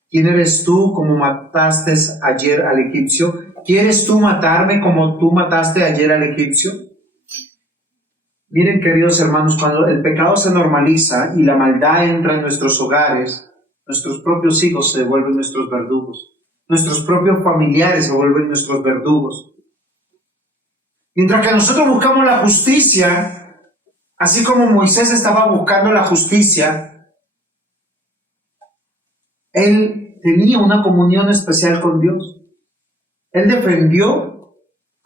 ¿Quién eres tú como mataste ayer al egipcio? ¿Quieres tú matarme como tú mataste ayer al egipcio? Miren, queridos hermanos, cuando el pecado se normaliza y la maldad entra en nuestros hogares, nuestros propios hijos se vuelven nuestros verdugos. Nuestros propios familiares se vuelven nuestros verdugos. Mientras que nosotros buscamos la justicia, así como Moisés estaba buscando la justicia, él tenía una comunión especial con Dios. Él defendió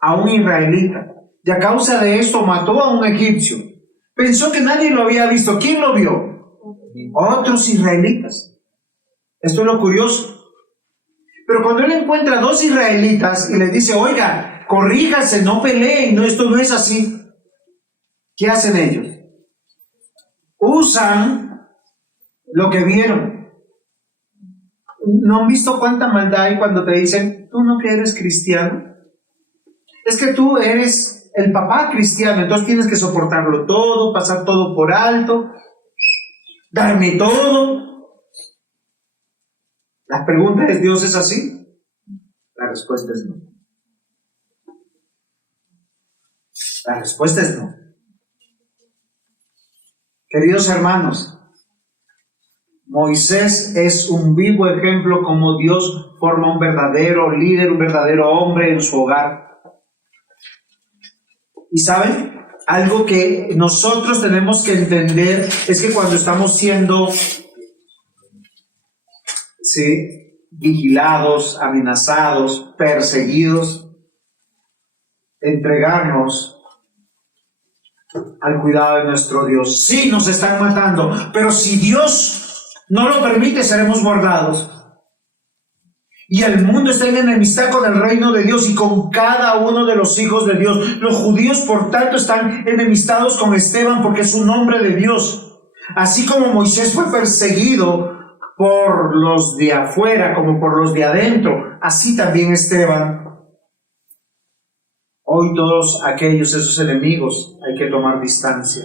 a un israelita y a causa de esto mató a un egipcio. Pensó que nadie lo había visto. ¿Quién lo vio? Otros israelitas. Esto es lo curioso. Pero cuando él encuentra dos israelitas y les dice, oiga, corríjase, no peleen, no, esto no es así. ¿Qué hacen ellos? Usan lo que vieron. ¿No han visto cuánta maldad hay cuando te dicen, tú no que eres cristiano? Es que tú eres el papá cristiano, entonces tienes que soportarlo todo, pasar todo por alto, darme todo. La pregunta es, ¿Dios es así? La respuesta es no. La respuesta es no. Queridos hermanos, Moisés es un vivo ejemplo como Dios forma un verdadero líder, un verdadero hombre en su hogar. ¿Y saben? Algo que nosotros tenemos que entender es que cuando estamos siendo vigilados, amenazados, perseguidos, entregarnos al cuidado de nuestro Dios. Sí, nos están matando, pero si Dios no lo permite, seremos guardados. Y el mundo está en enemistad con el reino de Dios y con cada uno de los hijos de Dios. Los judíos, por tanto, están enemistados con Esteban porque es un hombre de Dios. Así como Moisés fue perseguido por los de afuera como por los de adentro, así también Esteban. Hoy todos esos enemigos, hay que tomar distancia.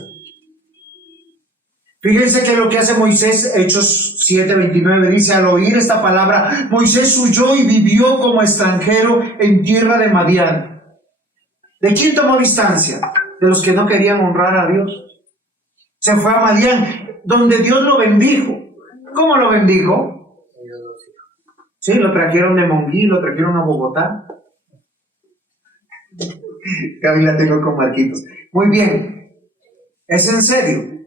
Fíjense que lo que hace Moisés, Hechos 7:29, dice, al oír esta palabra, Moisés huyó y vivió como extranjero en tierra de Madián. ¿De quién tomó distancia? De los que no querían honrar a Dios. Se fue a Madián, donde Dios lo bendijo. ¿Cómo lo bendijo? Sí, lo trajeron de Monguí, lo trajeron a Bogotá. Gaby la tengo con Marquitos. Muy bien, es en serio.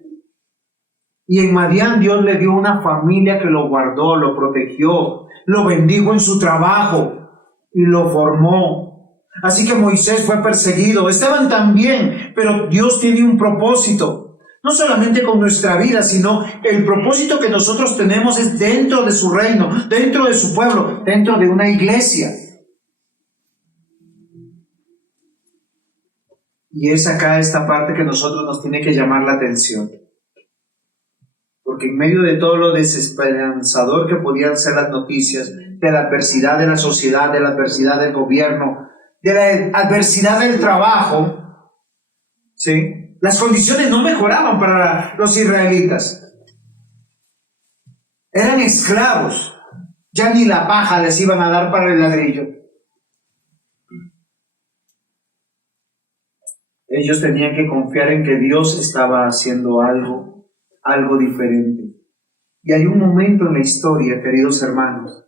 Y en Madián Dios le dio una familia que lo guardó, lo protegió, lo bendijo en su trabajo y lo formó. Así que Moisés fue perseguido, Esteban también, pero Dios tiene un propósito. No solamente con nuestra vida, sino el propósito que nosotros tenemos es dentro de su reino, dentro de su pueblo, dentro de una iglesia. Y es acá esta parte que nosotros nos tiene que llamar la atención. Porque en medio de todo lo desesperanzador que podían ser las noticias, de la adversidad de la sociedad, de la adversidad del gobierno, de la adversidad del trabajo, ¿sí? Las condiciones no mejoraban para los israelitas. Eran esclavos. Ya ni la paja les iban a dar para el ladrillo. Ellos tenían que confiar en que Dios estaba haciendo algo diferente. Y hay un momento en la historia, queridos hermanos,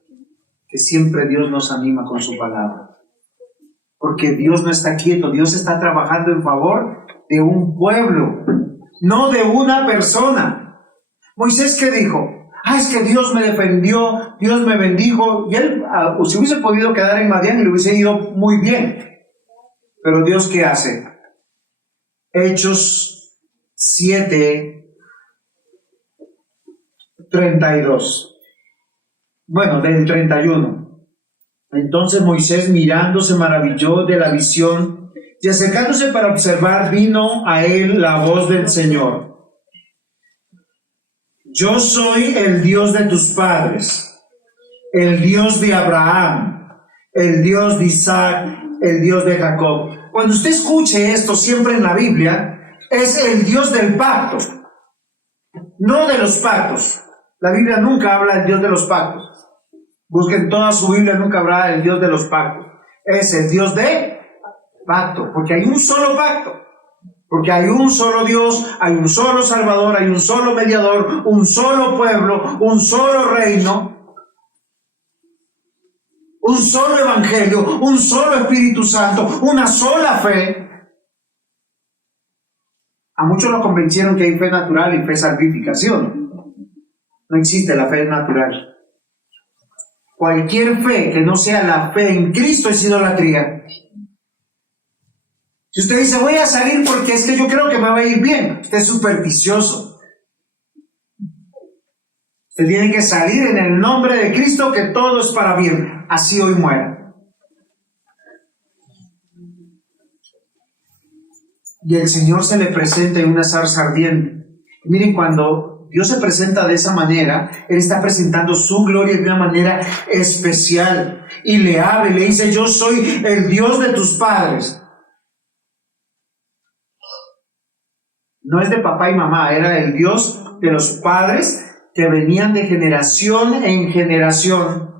que siempre Dios nos anima con su palabra. Porque Dios no está quieto, Dios está trabajando en favor de un pueblo, no de una persona. Moisés, ¿qué dijo? Es que Dios me defendió, Dios me bendijo, y él se hubiese podido quedar en Madián y le hubiese ido muy bien. Pero Dios, ¿qué hace? Hechos 7:32. Bueno, del 31. Entonces Moisés, mirando, se maravilló de la visión, y acercándose para observar, vino a él la voz del Señor. Yo soy el Dios de tus padres, el Dios de Abraham, el Dios de Isaac, el Dios de Jacob. Cuando usted escuche esto siempre en la Biblia, es el Dios del pacto, no de los pactos. La Biblia nunca habla del Dios de los pactos. Busquen toda su Biblia, nunca habrá el Dios de los pactos. Es el Dios de pacto, porque hay un solo pacto. Porque hay un solo Dios, hay un solo Salvador, hay un solo mediador, un solo pueblo, un solo reino, un solo evangelio, un solo Espíritu Santo, una sola fe. A muchos lo convencieron que hay fe natural y fe salvífica, ¿sí o no? No existe la fe natural. Cualquier fe que no sea la fe en Cristo es idolatría. Si usted dice, voy a salir porque es que yo creo que me va a ir bien, usted es supersticioso. Usted tiene que salir en el nombre de Cristo, que todo es para bien. Así hoy muera. Y el Señor se le presenta en una zarza ardiente. Miren, cuando Dios se presenta de esa manera, Él está presentando su gloria de una manera especial. Y le habla y le dice: yo soy el Dios de tus padres. No es de papá y mamá, era el Dios de los padres que venían de generación en generación.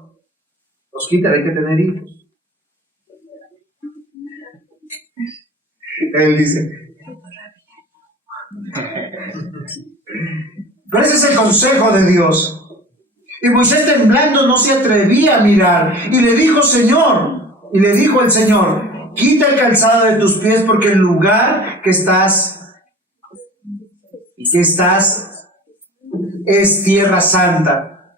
Los quita, hay que tener hijos. Él dice. Pero ese es el consejo de Dios. Y Moisés, temblando, no se atrevía a mirar. Y le dijo el Señor: quita el calzado de tus pies, porque el lugar que estás es tierra santa.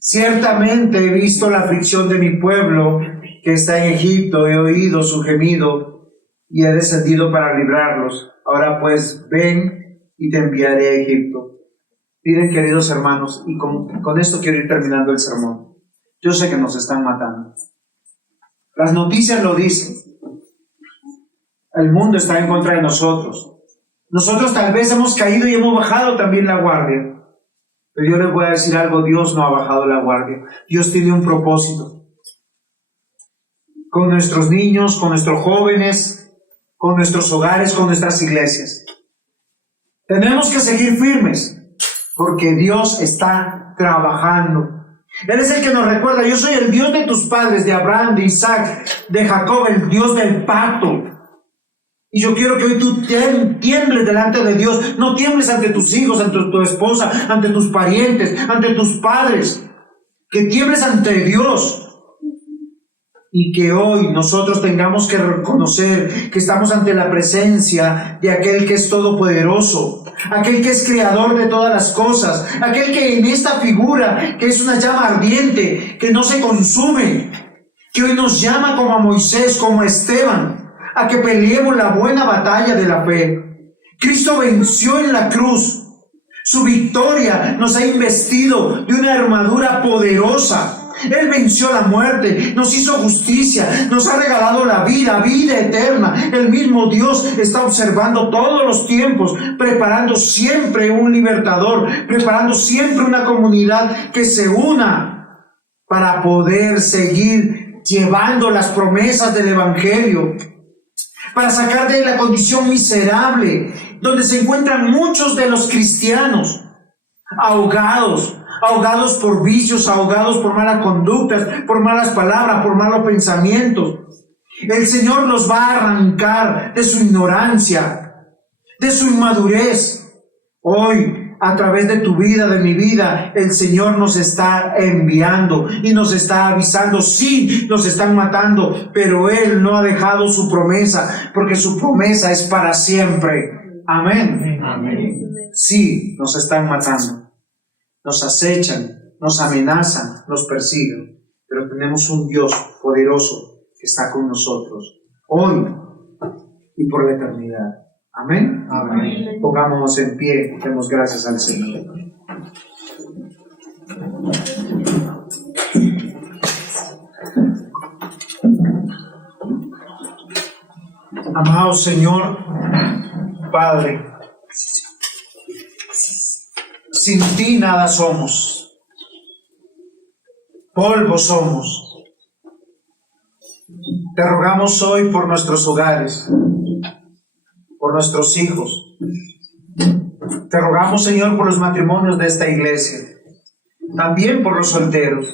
Ciertamente he visto la aflicción de mi pueblo que está en Egipto, he oído su gemido y he descendido para librarlos. Ahora pues, ven y te enviaré a Egipto. Miren, queridos hermanos, y con esto quiero ir terminando el sermón. Yo sé que nos están matando. Las noticias lo dicen. El mundo está en contra de nosotros. Nosotros tal vez hemos caído y hemos bajado también la guardia. Pero yo les voy a decir algo: Dios no ha bajado la guardia. Dios tiene un propósito. Con nuestros niños, con nuestros jóvenes, con nuestros hogares, con nuestras iglesias. Tenemos que seguir firmes, porque Dios está trabajando. Él es el que nos recuerda: yo soy el Dios de tus padres, de Abraham, de Isaac, de Jacob, el Dios del pacto. Y yo quiero que hoy tú tiembles delante de Dios. No tiembles ante tus hijos, ante tu esposa, ante tus parientes, ante tus padres. Que tiembles ante Dios. Y que hoy nosotros tengamos que reconocer que estamos ante la presencia de aquel que es todopoderoso, aquel que es creador de todas las cosas, aquel que en esta figura, que es una llama ardiente, que no se consume, que hoy nos llama como a Moisés, como a Esteban, a que peleemos la buena batalla de la fe. Cristo venció en la cruz. Su victoria nos ha investido de una armadura poderosa. Él venció la muerte, nos hizo justicia, nos ha regalado la vida eterna. El mismo Dios está observando todos los tiempos, preparando siempre un libertador, preparando siempre una comunidad que se una para poder seguir llevando las promesas del Evangelio, para sacar de la condición miserable donde se encuentran muchos de los cristianos, ahogados por vicios, ahogados por malas conductas, por malas palabras, por malos pensamientos. El Señor los va a arrancar de su ignorancia, de su inmadurez. Hoy, a través de tu vida, de mi vida, el Señor nos está enviando y nos está avisando. Sí, nos están matando, pero Él no ha dejado su promesa, porque su promesa es para siempre. Amén. Amén. Sí, nos están matando, nos acechan, nos amenazan, nos persiguen, pero tenemos un Dios poderoso que está con nosotros hoy y por la eternidad. Amén. Amén. Pongámonos en pie, demos gracias al Señor. Amado Señor, Padre, sin ti nada somos, polvo somos. Te rogamos hoy por nuestros hogares, por nuestros hijos. Te rogamos, Señor, por los matrimonios de esta iglesia, también por los solteros,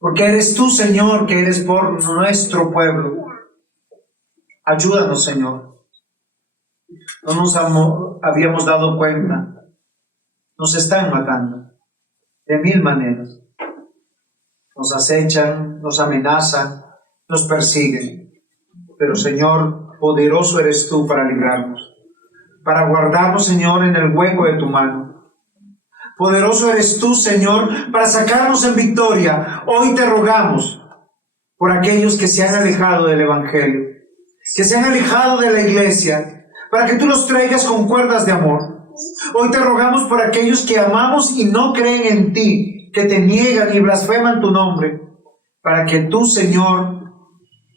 porque eres tú, Señor, que eres por nuestro pueblo. Ayúdanos, Señor. No nos habíamos dado cuenta. Nos están matando de mil maneras. Nos acechan, nos amenazan, nos persiguen. Pero, Señor, poderoso eres tú para librarnos, para guardarnos, Señor, en el hueco de tu mano. Poderoso eres tú, Señor, para sacarnos en victoria. Hoy te rogamos por aquellos que se han alejado del Evangelio, que se han alejado de la iglesia, para que tú los traigas con cuerdas de amor, Hoy te rogamos por aquellos que amamos y no creen en ti, que te niegan y blasfeman tu nombre, para que tú, Señor,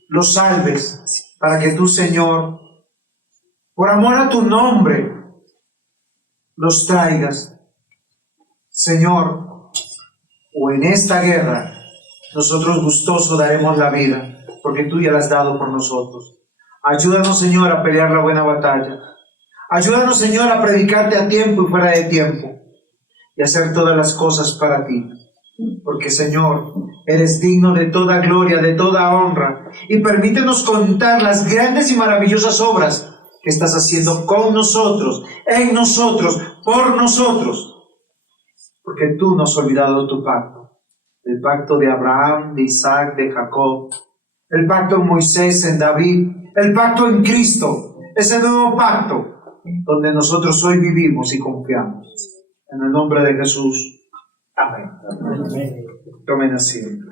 los salves, para que tú, Señor, por amor a tu nombre, los traigas. Señor, o en esta guerra, nosotros gustosos daremos la vida, porque tú ya la has dado por nosotros. Ayúdanos, Señor, a pelear la buena batalla. Ayúdanos, Señor, a predicarte a tiempo y fuera de tiempo, y hacer todas las cosas para ti. Porque, Señor, eres digno de toda gloria, de toda honra, y permítenos contar las grandes y maravillosas obras que estás haciendo con nosotros, en nosotros, por nosotros. Porque tú no has olvidado tu pacto, el pacto de Abraham, de Isaac, de Jacob, el pacto en Moisés, en David, el pacto en Cristo, ese nuevo pacto donde nosotros hoy vivimos y confiamos. En el nombre de Jesús. Amén. Tomen asiento.